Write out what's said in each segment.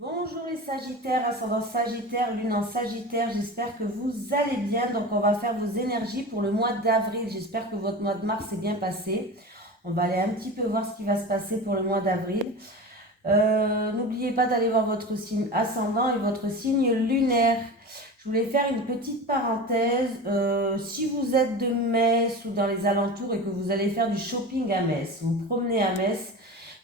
Bonjour les Sagittaires, ascendant Sagittaire, lune en Sagittaire, j'espère que vous allez bien. Donc on va faire vos énergies pour le mois d'avril. J'espère que votre mois de mars est bien passé. On va aller un petit peu voir ce qui va se passer pour le mois d'avril. N'oubliez pas d'aller voir votre signe ascendant et votre signe lunaire. Je voulais faire une petite parenthèse. Si vous êtes de Metz ou dans les alentours et que vous allez faire du shopping à Metz, vous promenez à Metz,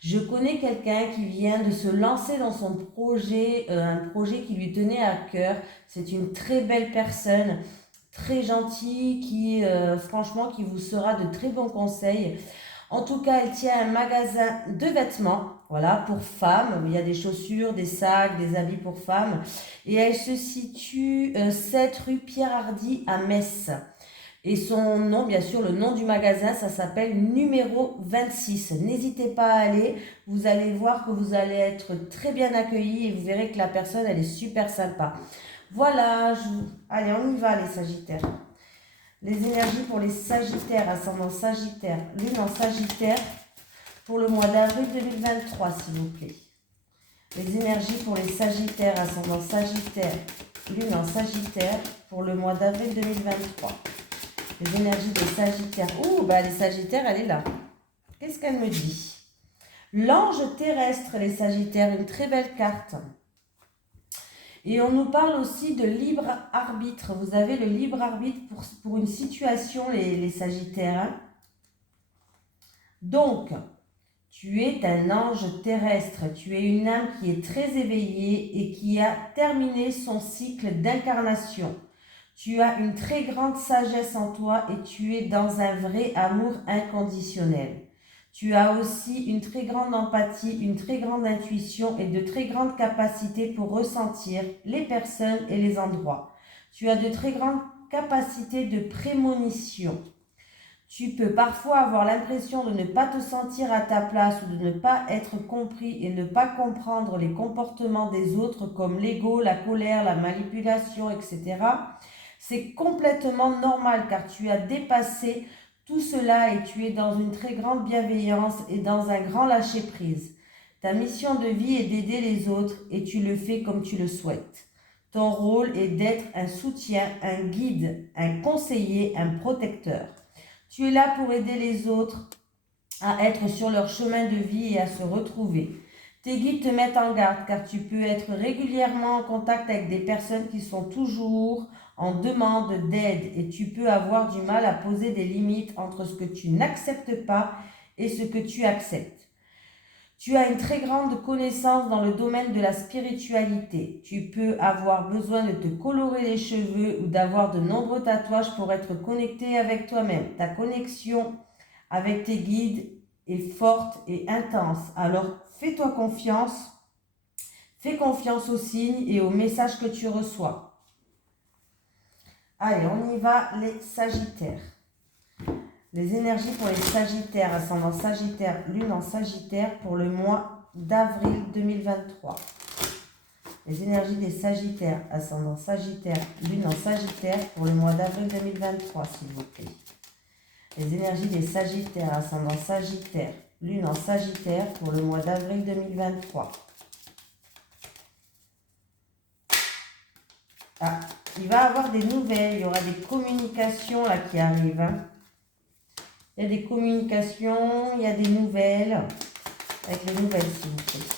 je connais quelqu'un qui vient de se lancer dans son projet, un projet qui lui tenait à cœur. C'est une très belle personne, très gentille, franchement, qui vous sera de très bons conseils. En tout cas, elle tient un magasin de vêtements, voilà, pour femmes. Il y a des chaussures, des sacs, des habits pour femmes. Et elle se situe 7 rue Pierre Hardy à Metz. Et son nom, bien sûr, le nom du magasin, ça s'appelle Numéro 26. N'hésitez pas à aller. Vous allez voir que vous allez être très bien accueillis et vous verrez que la personne, elle est super sympa. Voilà, allez, on y va les Sagittaires. Les énergies pour les Sagittaires, ascendant Sagittaire, lune en Sagittaire, pour le mois d'avril 2023, s'il vous plaît. Les énergies pour les Sagittaires, ascendant Sagittaire, lune en Sagittaire, pour le mois d'avril 2023. Les énergies des Sagittaires. Ouh, les Sagittaires, elle est là. Qu'est-ce qu'elle me dit? L'ange terrestre, les Sagittaires, une très belle carte. Et on nous parle aussi de libre arbitre. Vous avez le libre arbitre pour une situation, les Sagittaires. Hein. Donc, tu es un ange terrestre. Tu es une âme qui est très éveillée et qui a terminé son cycle d'incarnation. Tu as une très grande sagesse en toi et tu es dans un vrai amour inconditionnel. Tu as aussi une très grande empathie, une très grande intuition et de très grandes capacités pour ressentir les personnes et les endroits. Tu as de très grandes capacités de prémonition. Tu peux parfois avoir l'impression de ne pas te sentir à ta place ou de ne pas être compris et ne pas comprendre les comportements des autres comme l'ego, la colère, la manipulation, etc. C'est complètement normal car tu as dépassé tout cela et tu es dans une très grande bienveillance et dans un grand lâcher-prise. Ta mission de vie est d'aider les autres et tu le fais comme tu le souhaites. Ton rôle est d'être un soutien, un guide, un conseiller, un protecteur. Tu es là pour aider les autres à être sur leur chemin de vie et à se retrouver. Tes guides te mettent en garde car tu peux être régulièrement en contact avec des personnes qui sont toujours en demande d'aide et tu peux avoir du mal à poser des limites entre ce que tu n'acceptes pas et ce que tu acceptes. Tu as une très grande connaissance dans le domaine de la spiritualité. Tu peux avoir besoin de te colorer les cheveux ou d'avoir de nombreux tatouages pour être connecté avec toi-même. Ta connexion avec tes guides est forte et intense. Alors fais-toi confiance, fais confiance aux signes et aux messages que tu reçois. Allez, on y va, les Sagittaires. Les énergies pour les Sagittaires, ascendant Sagittaire, lune en Sagittaire pour le mois d'avril 2023. Les énergies des Sagittaires, ascendant Sagittaire, lune en Sagittaire pour le mois d'avril 2023, s'il vous plaît. Les énergies des Sagittaires, ascendant Sagittaire, lune en Sagittaire pour le mois d'avril 2023. Ah, il va y avoir des nouvelles, il y aura des communications là qui arrivent. Hein. Il y a des communications, il y a des nouvelles. Avec les nouvelles, s'il vous plaît.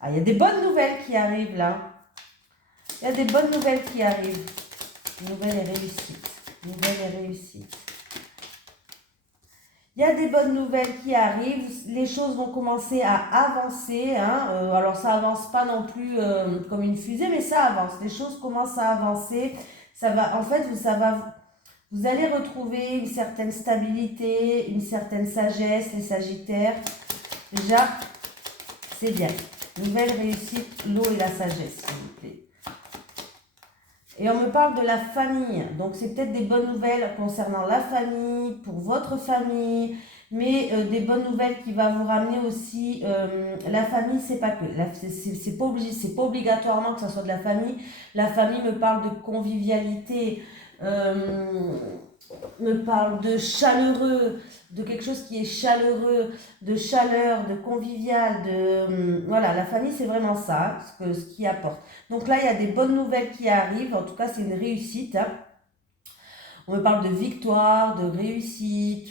Ah, il y a des bonnes nouvelles qui arrivent là. Il y a des bonnes nouvelles qui arrivent. Nouvelle et réussite. Nouvelle et réussite. Il y a des bonnes nouvelles qui arrivent. Les choses vont commencer à avancer. Hein. Alors, ça avance pas non plus comme une fusée, mais ça avance. Les choses commencent à avancer. Ça va, en fait, vous allez retrouver une certaine stabilité, une certaine sagesse, les Sagittaires. Déjà, c'est bien. Nouvelle réussite, l'eau et la sagesse, s'il vous plaît. Et on me parle de la famille. Donc, c'est peut-être des bonnes nouvelles concernant la famille, pour votre famille, mais des bonnes nouvelles qui vont vous ramener aussi. La famille, c'est pas que. C'est pas obligé, c'est pas obligatoirement que ce soit de la famille. La famille me parle de convivialité. me parle de chaleureux, de quelque chose qui est chaleureux, de chaleur, de convivial, de... voilà, la famille, c'est vraiment ça, hein, ce qui apporte. Donc là, il y a des bonnes nouvelles qui arrivent. En tout cas, c'est une réussite. Hein. On me parle de victoire, de réussite,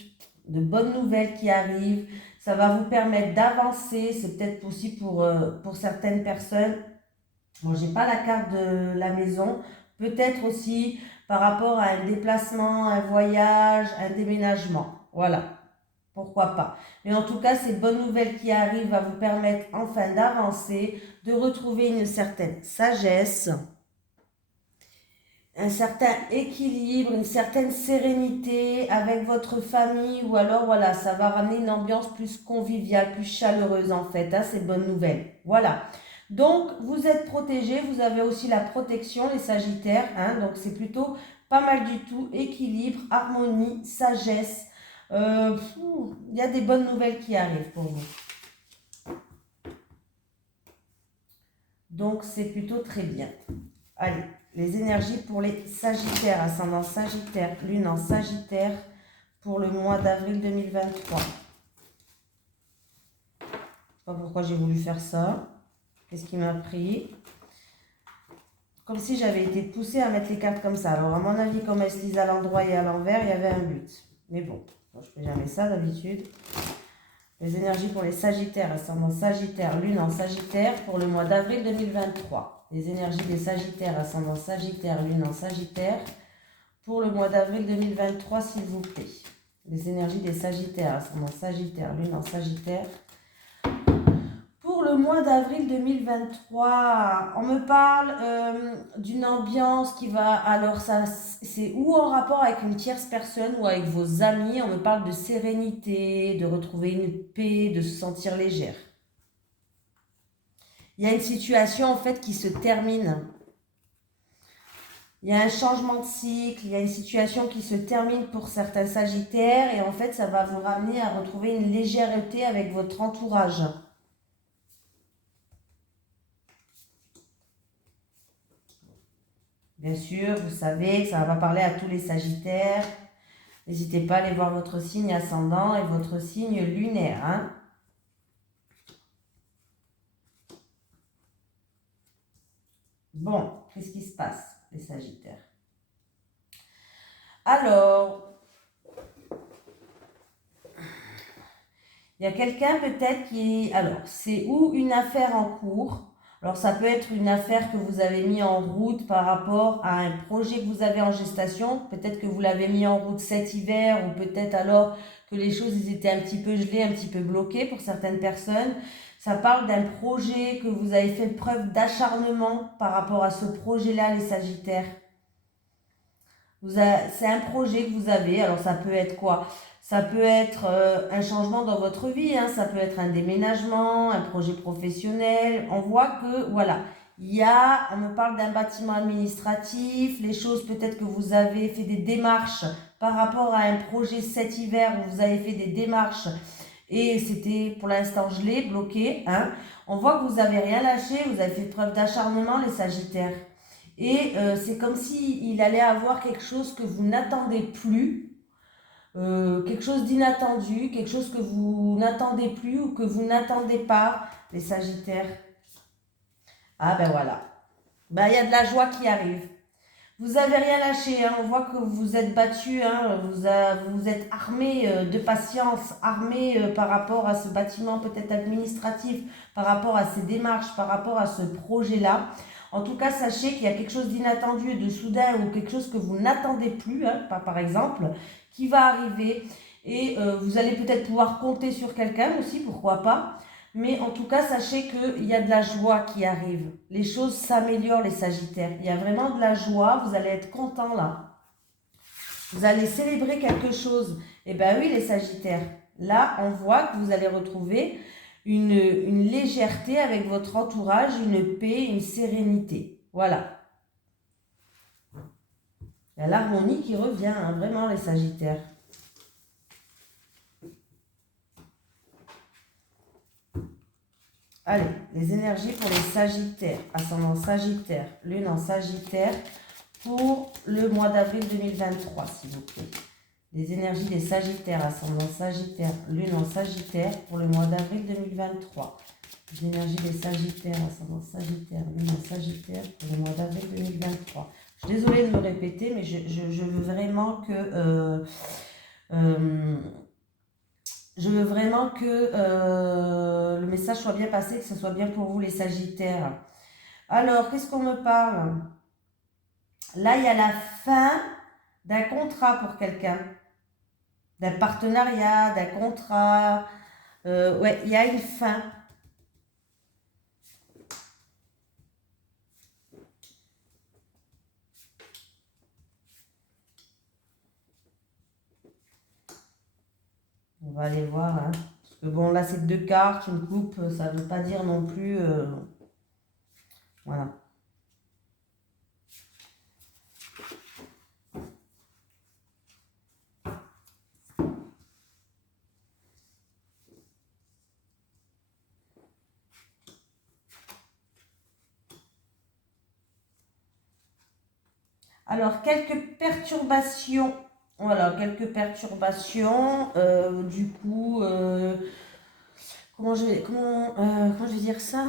de bonnes nouvelles qui arrivent. Ça va vous permettre d'avancer. C'est peut-être aussi pour certaines personnes. Bon, j'ai pas la carte de la maison. Peut-être aussi par rapport à un déplacement, un voyage, un déménagement. Voilà, pourquoi pas. Mais en tout cas, ces bonnes nouvelles qui arrivent vont vous permettre enfin d'avancer, de retrouver une certaine sagesse, un certain équilibre, une certaine sérénité avec votre famille, ou alors voilà, ça va ramener une ambiance plus conviviale, plus chaleureuse en fait, hein, ces bonnes nouvelles. Voilà. Donc, vous êtes protégés, vous avez aussi la protection, les Sagittaires, hein, donc c'est plutôt pas mal du tout, équilibre, harmonie, sagesse. Il y a des bonnes nouvelles qui arrivent pour vous. Donc, c'est plutôt très bien. Allez, les énergies pour les Sagittaires, ascendant Sagittaire, lune en Sagittaire, pour le mois d'avril 2023. Je ne sais pas pourquoi j'ai voulu faire ça. Qu'est-ce qui m'a pris? Comme si j'avais été poussée à mettre les cartes comme ça. Alors, à mon avis, comme elles se lisent à l'endroit et à l'envers, il y avait un but. Mais bon, je ne fais jamais ça d'habitude. Les énergies pour les Sagittaires, ascendant Sagittaire, lune en Sagittaire, pour le mois d'avril 2023. Les énergies des Sagittaires, ascendant Sagittaire, lune en Sagittaire, pour le mois d'avril 2023, s'il vous plaît. Les énergies des Sagittaires, ascendant Sagittaire, lune en Sagittaire, pour le mois d'avril 2023, on me parle d'une ambiance qui va... Alors, ça, c'est ou en rapport avec une tierce personne ou avec vos amis. On me parle de sérénité, de retrouver une paix, de se sentir légère. Il y a une situation, en fait, qui se termine. Il y a un changement de cycle, il y a une situation qui se termine pour certains Sagittaires. Et en fait, ça va vous ramener à retrouver une légèreté avec votre entourage. Bien sûr, vous savez que ça va parler à tous les Sagittaires. N'hésitez pas à aller voir votre signe ascendant et votre signe lunaire. Hein. Bon, qu'est-ce qui se passe, les Sagittaires? Alors, il y a quelqu'un peut-être qui... Alors, c'est ou une affaire en cours. Alors, ça peut être une affaire que vous avez mis en route par rapport à un projet que vous avez en gestation. Peut-être que vous l'avez mis en route cet hiver ou peut-être alors que les choses ils étaient un petit peu gelées, un petit peu bloquées pour certaines personnes. Ça parle d'un projet que vous avez fait preuve d'acharnement par rapport à ce projet-là, les Sagittaires. C'est un projet que vous avez. Alors, ça peut être quoi? Ça peut être un changement dans votre vie, hein, ça peut être un déménagement, un projet professionnel. On voit que, voilà, on me parle d'un bâtiment administratif, les choses peut-être que vous avez fait des démarches par rapport à un projet cet hiver où vous avez fait des démarches et c'était pour l'instant gelé, bloqué. Hein. On voit que vous n'avez rien lâché, vous avez fait preuve d'acharnement, les Sagittaires. Et c'est comme s'il allait avoir quelque chose que vous n'attendez plus. Quelque chose d'inattendu, quelque chose que vous n'attendez plus ou que vous n'attendez pas, les Sagittaires. Ah ben voilà. Ben il y a de la joie qui arrive. Vous n'avez rien lâché, hein. On voit que vous êtes battu, hein. Vous êtes armé de patience, armé par rapport à ce bâtiment peut-être administratif, par rapport à ces démarches, par rapport à ce projet-là. En tout cas, sachez qu'il y a quelque chose d'inattendu et de soudain ou quelque chose que vous n'attendez plus, hein, par exemple, qui va arriver. Et vous allez peut-être pouvoir compter sur quelqu'un aussi, pourquoi pas. Mais en tout cas, sachez qu'il y a de la joie qui arrive. Les choses s'améliorent, les Sagittaires. Il y a vraiment de la joie, vous allez être contents là. Vous allez célébrer quelque chose. Eh bien oui, les Sagittaires. Là, on voit que vous allez retrouver une légèreté avec votre entourage, une paix, une sérénité. Voilà. Il y a l'harmonie qui revient, hein, vraiment, les Sagittaires. Allez, les énergies pour les Sagittaires, ascendant Sagittaire, lune en Sagittaire, pour le mois d'avril 2023, s'il vous plaît. Les énergies des Sagittaires, ascendant Sagittaire, Lune en Sagittaire pour le mois d'avril 2023. Les énergies des Sagittaires, ascendant Sagittaire, Lune en Sagittaire pour le mois d'avril 2023. Je suis désolée de me répéter, mais je veux vraiment que... je veux vraiment que le message soit bien passé, que ce soit bien pour vous les Sagittaires. Alors, qu'est-ce qu'on me parle? Là, il y a la fin d'un contrat pour quelqu'un. D'un partenariat, d'un contrat. Ouais, il y a une fin. On va aller voir. Hein. Parce que bon, là, c'est 2 cartes, une coupe, ça ne veut pas dire non plus... voilà. Alors, quelques perturbations. Voilà, quelques perturbations. Du coup, comment je vais dire ça?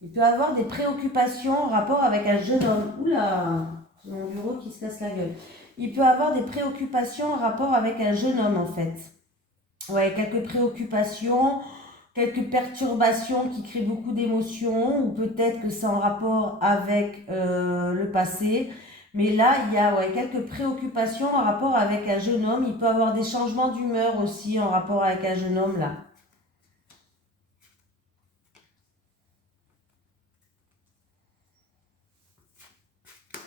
Il peut avoir des préoccupations en rapport avec un jeune homme. Oula, c'est mon bureau qui se casse la gueule. Il peut avoir des préoccupations en rapport avec un jeune homme, en fait. Ouais, quelques préoccupations, quelques perturbations qui créent beaucoup d'émotions, ou peut-être que c'est en rapport avec le passé. Mais là, il y a quelques préoccupations en rapport avec un jeune homme. Il peut avoir des changements d'humeur aussi en rapport avec un jeune homme, là.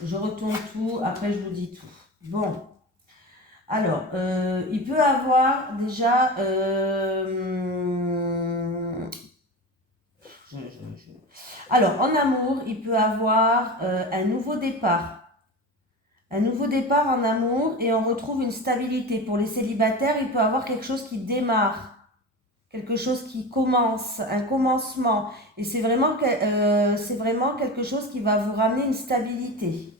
Je retourne tout, après je vous dis tout. Bon. Alors, il peut avoir déjà... Alors, en amour, il peut avoir un nouveau départ. Un nouveau départ en amour et on retrouve une stabilité. Pour les célibataires, il peut avoir quelque chose qui démarre. Quelque chose qui commence, un commencement. Et c'est vraiment quelque chose qui va vous ramener une stabilité.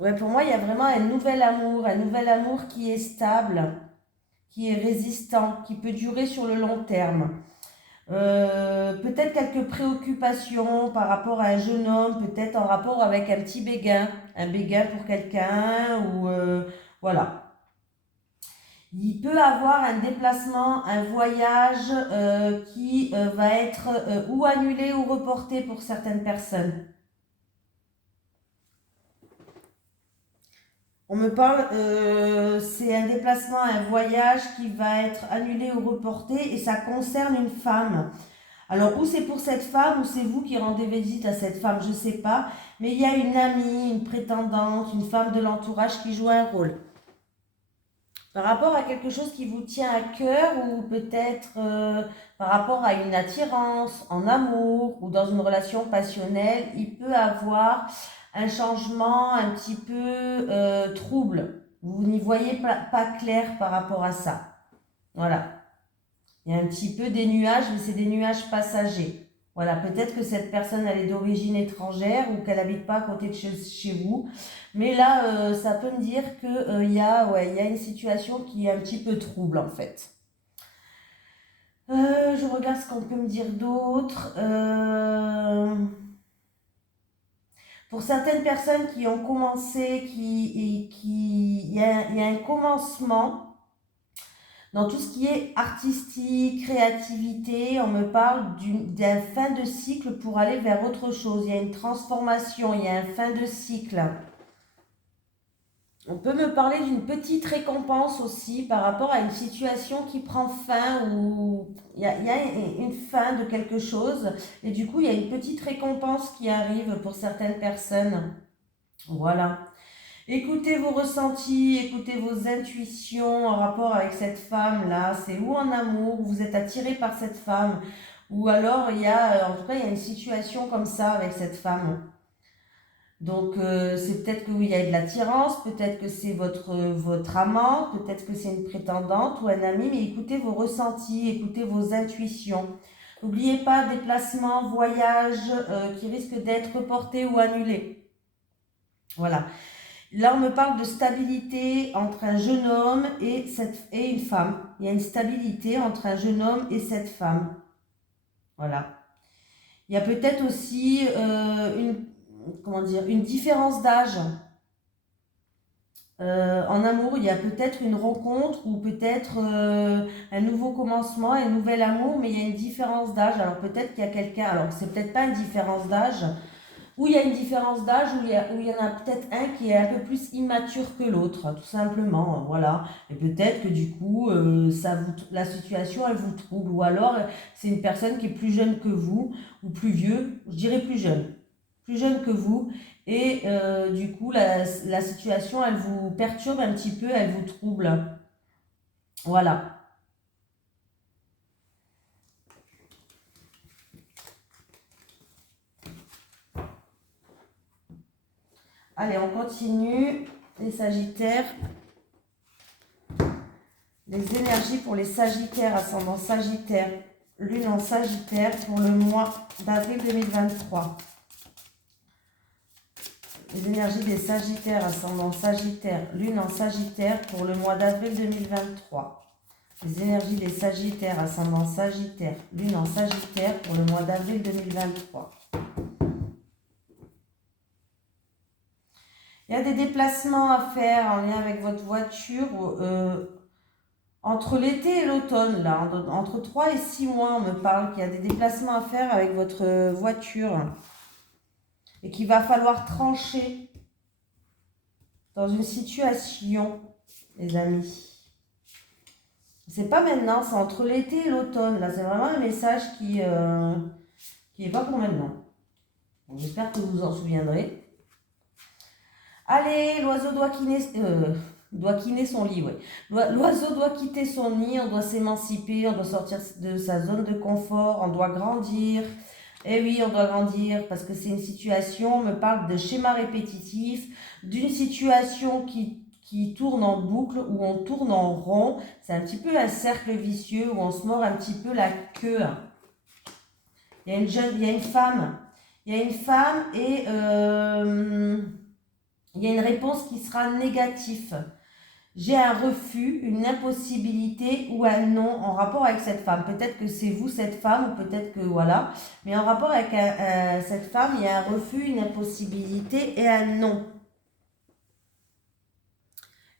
Ouais, pour moi, il y a vraiment un nouvel amour qui est stable, qui est résistant, qui peut durer sur le long terme. Peut-être quelques préoccupations par rapport à un jeune homme, peut-être en rapport avec un béguin pour quelqu'un, ou voilà. Il peut avoir un déplacement, un voyage qui va être ou annulé ou reporté pour certaines personnes. On me parle, c'est un déplacement, un voyage qui va être annulé ou reporté et ça concerne une femme. Alors, ou c'est pour cette femme ou c'est vous qui rendez visite à cette femme, je ne sais pas. Mais il y a une amie, une prétendante, une femme de l'entourage qui joue un rôle. Par rapport à quelque chose qui vous tient à cœur ou peut-être par rapport à une attirance en amour ou dans une relation passionnelle, il peut avoir un changement un petit peu trouble. Vous n'y voyez pas clair par rapport à ça. Voilà. Il y a un petit peu des nuages, mais c'est des nuages passagers. Voilà, peut-être que cette personne, elle est d'origine étrangère ou qu'elle n'habite pas à côté de chez vous. Mais là, ça peut me dire qu'il y a une situation qui est un petit peu trouble, en fait. Je regarde ce qu'on peut me dire d'autre. Pour certaines personnes qui ont commencé, il y a un commencement. Dans tout ce qui est artistique, créativité, on me parle d'un fin de cycle pour aller vers autre chose. Il y a une transformation, il y a un fin de cycle. On peut me parler d'une petite récompense aussi par rapport à une situation qui prend fin ou il y a une fin de quelque chose. Et du coup, il y a une petite récompense qui arrive pour certaines personnes. Voilà. Écoutez vos ressentis, écoutez vos intuitions en rapport avec cette femme-là. C'est ou en amour, vous êtes attiré par cette femme, ou alors en tout cas, il y a une situation comme ça avec cette femme. Donc, c'est peut-être qu'il y a de l'attirance, peut-être que c'est votre amante, peut-être que c'est une prétendante ou un ami, mais écoutez vos ressentis, écoutez vos intuitions. N'oubliez pas déplacement, voyage qui risque d'être reporté ou annulé. Voilà. Là, on me parle de stabilité entre un jeune homme et une femme. Il y a une stabilité entre un jeune homme et cette femme. Voilà. Il y a peut-être aussi une différence d'âge. En amour, il y a peut-être une rencontre ou peut-être un nouveau commencement, un nouvel amour, mais il y a une différence d'âge. Alors peut-être qu'il y a quelqu'un, alors c'est peut-être pas une différence d'âge, ou il y a une différence d'âge où il y en a peut-être un qui est un peu plus immature que l'autre, tout simplement, voilà. Et peut-être que du coup, la situation, elle vous trouble, ou alors c'est une personne qui est plus jeune que vous, ou plus vieux, je dirais plus jeune que vous, et du coup, la situation, elle vous perturbe un petit peu, elle vous trouble, voilà. Allez, on continue, les Sagittaires. Les énergies pour les Sagittaires, ascendant Sagittaire, Lune en Sagittaire pour le mois d'avril 2023. Les énergies des Sagittaires, ascendant Sagittaire, Lune en Sagittaire pour le mois d'avril 2023. Les énergies des Sagittaires, ascendant Sagittaire, Lune en Sagittaire pour le mois d'avril 2023. Il y a des déplacements à faire en lien avec votre voiture entre l'été et l'automne, là, entre 3 et 6 mois, on me parle qu'il y a des déplacements à faire avec votre voiture et qu'il va falloir trancher dans une situation, les amis. C'est pas maintenant, c'est entre l'été et l'automne, là, c'est vraiment un message qui est pas pour maintenant. Bon, j'espère que vous vous en souviendrez. Allez, l'oiseau doit quitter son lit, ouais. L'oiseau doit quitter son nid, on doit s'émanciper, on doit sortir de sa zone de confort, on doit grandir. Eh oui, on doit grandir parce que c'est une situation, on me parle de schéma répétitif, d'une situation qui tourne en boucle, où on tourne en rond. C'est un petit peu un cercle vicieux où on se mord un petit peu la queue. Il y a une femme. Il y a une femme et il y a une réponse qui sera négative. J'ai un refus, une impossibilité ou un non en rapport avec cette femme. Peut-être que c'est vous cette femme ou peut-être que voilà. Mais en rapport avec cette femme, il y a un refus, une impossibilité et un non.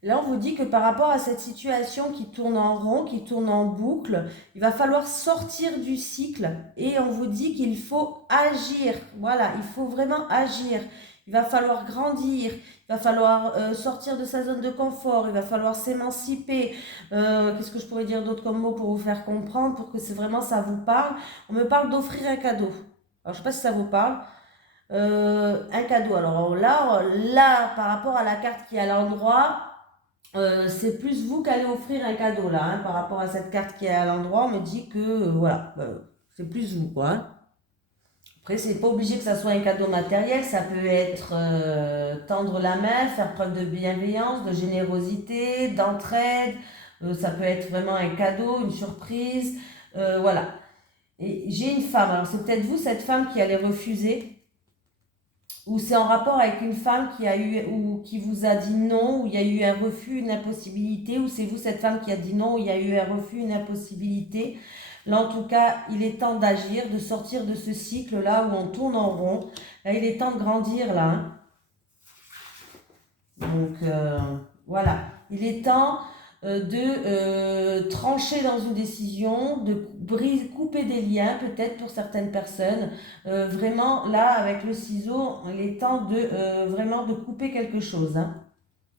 Là, on vous dit que par rapport à cette situation qui tourne en rond, qui tourne en boucle, il va falloir sortir du cycle et on vous dit qu'il faut agir. Voilà, il faut vraiment agir. Il va falloir grandir, il va falloir sortir de sa zone de confort, il va falloir s'émanciper. Qu'est-ce que je pourrais dire d'autre comme mot pour vous faire comprendre, pour que vraiment ça vous parle? On me parle d'offrir un cadeau. Alors, je ne sais pas si ça vous parle. Un cadeau. Alors là, par rapport à la carte qui est à l'endroit, c'est plus vous qui allez offrir un cadeau là, hein, par rapport à cette carte qui est à l'endroit, on me dit que voilà, c'est plus vous quoi. Hein. Après, c'est pas obligé que ça soit un cadeau matériel, ça peut être tendre la main, faire preuve de bienveillance, de générosité, d'entraide, ça peut être vraiment un cadeau, une surprise, voilà. Et j'ai une femme, alors c'est peut-être vous cette femme qui allait refuser, ou c'est en rapport avec une femme qui a eu ou qui vous a dit non, où il y a eu un refus, une impossibilité, ou c'est vous cette femme qui a dit non, où il y a eu un refus, une impossibilité. Là, en tout cas, il est temps d'agir, de sortir de ce cycle-là où on tourne en rond. Là, il est temps de grandir, là. Hein. Donc, voilà. Il est temps de trancher dans une décision, de couper des liens, peut-être pour certaines personnes. Vraiment, là, avec le ciseau, il est temps de vraiment de couper quelque chose. Hein.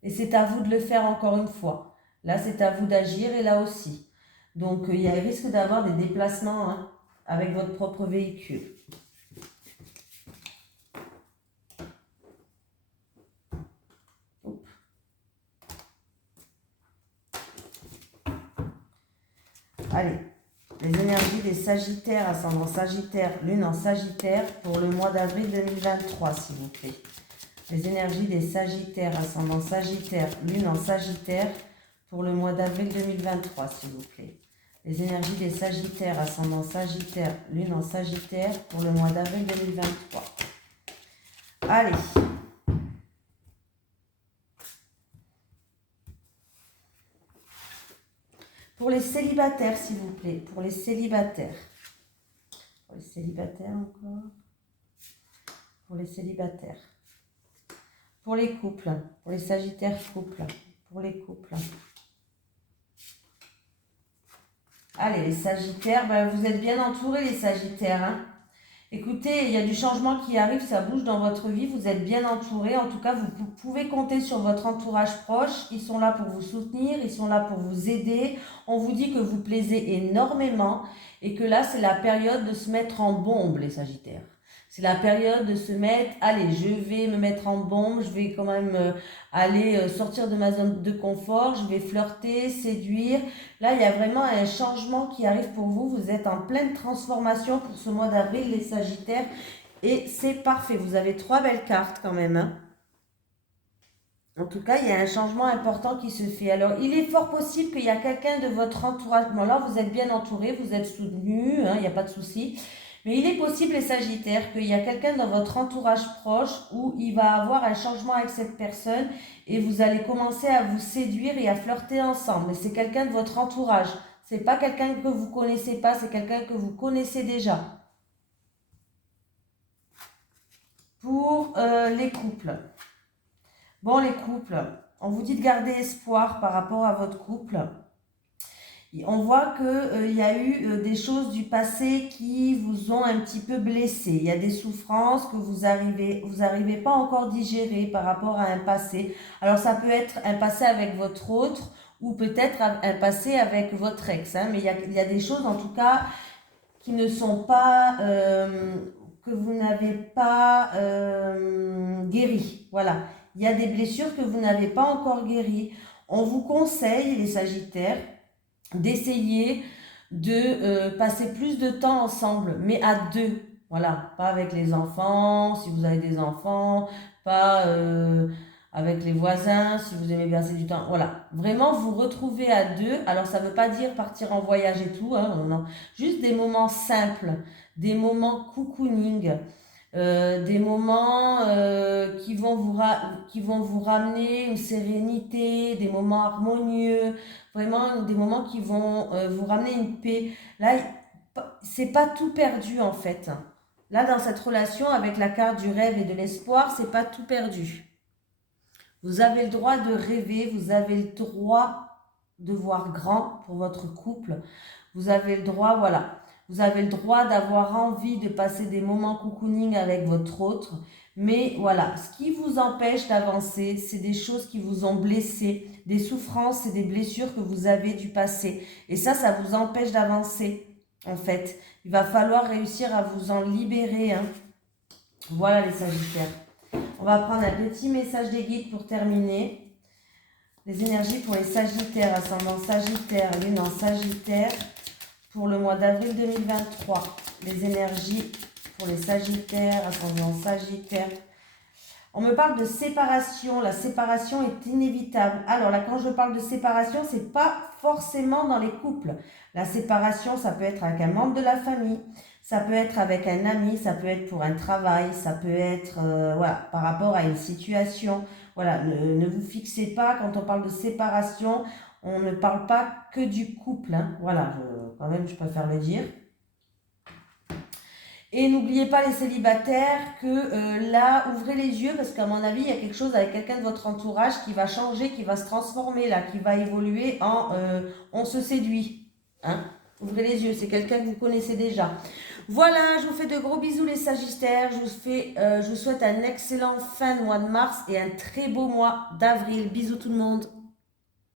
Et c'est à vous de le faire encore une fois. Là, c'est à vous d'agir et là aussi. Donc, il y a le risque d'avoir des déplacements hein, avec votre propre véhicule. Allez, les énergies des Sagittaires, ascendant Sagittaire, Lune en Sagittaire pour le mois d'avril 2023, s'il vous plaît. Les énergies des Sagittaires, ascendant Sagittaire, Lune en Sagittaire pour le mois d'avril 2023, s'il vous plaît. Les énergies des Sagittaires, ascendant Sagittaire, Lune en Sagittaire pour le mois d'avril 2023. Allez. Pour les célibataires, s'il vous plaît. Pour les célibataires. Pour les célibataires encore. Pour les célibataires. Pour les couples. Pour les sagittaires couples. Pour les couples. Allez, les sagittaires, ben, vous êtes bien entourés, les sagittaires. Hein. Écoutez, il y a du changement qui arrive, ça bouge dans votre vie, vous êtes bien entourés. En tout cas, vous pouvez compter sur votre entourage proche. Ils sont là pour vous soutenir, ils sont là pour vous aider. On vous dit que vous plaisez énormément et que là, c'est la période de se mettre en bombe, les sagittaires. C'est la période de se mettre, allez, je vais me mettre en bombe, je vais quand même aller sortir de ma zone de confort, je vais flirter, séduire. Là, il y a vraiment un changement qui arrive pour vous. Vous êtes en pleine transformation pour ce mois d'avril, les sagittaires. Et c'est parfait. Vous avez 3 belles cartes quand même. Hein. En tout cas, il y a un changement important qui se fait. Alors, il est fort possible qu'il y a quelqu'un de votre entourage. Bon, là, vous êtes bien entouré, vous êtes soutenu, hein, il n'y a pas de souci. Mais il est possible, les sagittaires, qu'il y a quelqu'un dans votre entourage proche où il va avoir un changement avec cette personne et vous allez commencer à vous séduire et à flirter ensemble. Mais c'est quelqu'un de votre entourage. Ce n'est pas quelqu'un que vous ne connaissez pas, c'est quelqu'un que vous connaissez déjà. Pour les couples. Bon, les couples, on vous dit de garder espoir par rapport à votre couple. On voit qu'il y a eu des choses du passé qui vous ont un petit peu blessé. Il y a des souffrances que vous arrivez pas encore digérer par rapport à un passé. Alors ça peut être un passé avec votre autre ou peut-être un passé avec votre ex. Hein, mais il y a des choses en tout cas qui ne sont pas, que vous n'avez pas guéri. Voilà, il y a des blessures que vous n'avez pas encore guéries. On vous conseille, les sagittaires, d'essayer de passer plus de temps ensemble, mais à deux. Voilà, pas avec les enfants, si vous avez des enfants, pas avec les voisins, si vous aimez passer du temps. Voilà, vraiment vous retrouver à deux. Alors ça ne veut pas dire partir en voyage et tout, hein, non, non. Juste des moments simples, des moments cocooning, des moments qui vont vous ramener une sérénité, des moments harmonieux, vraiment des moments qui vont vous ramener une paix. Là, c'est pas tout perdu en fait. Là, dans cette relation avec la carte du rêve et de l'espoir, c'est pas tout perdu. Vous avez le droit de rêver, vous avez le droit de voir grand pour votre couple. Vous avez le droit, voilà. Vous avez le droit d'avoir envie de passer des moments cocooning avec votre autre. Mais voilà, ce qui vous empêche d'avancer, c'est des choses qui vous ont blessé, des souffrances et des blessures que vous avez du passé. Et ça vous empêche d'avancer, en fait. Il va falloir réussir à vous en libérer. Hein. Voilà les sagittaires. On va prendre un petit message des guides pour terminer. Les énergies pour les sagittaires, ascendant sagittaire, lune en sagittaire. Pour le mois d'avril 2023, les énergies pour les sagittaires, ascendant sagittaire. On me parle de séparation. La séparation est inévitable. Alors là, quand je parle de séparation, c'est pas forcément dans les couples. La séparation, ça peut être avec un membre de la famille, ça peut être avec un ami, ça peut être pour un travail, ça peut être voilà, par rapport à une situation. Voilà, ne vous fixez pas quand on parle de séparation. On ne parle pas que du couple, hein. Voilà, quand même, je préfère le dire. Et n'oubliez pas les célibataires que là, ouvrez les yeux parce qu'à mon avis, il y a quelque chose avec quelqu'un de votre entourage qui va changer, qui va se transformer là, qui va évoluer en on se séduit. Hein. Ouvrez les yeux, c'est quelqu'un que vous connaissez déjà. Voilà, je vous fais de gros bisous les sagittaires. Je vous souhaite un excellent fin de mois de mars et un très beau mois d'avril. Bisous tout le monde.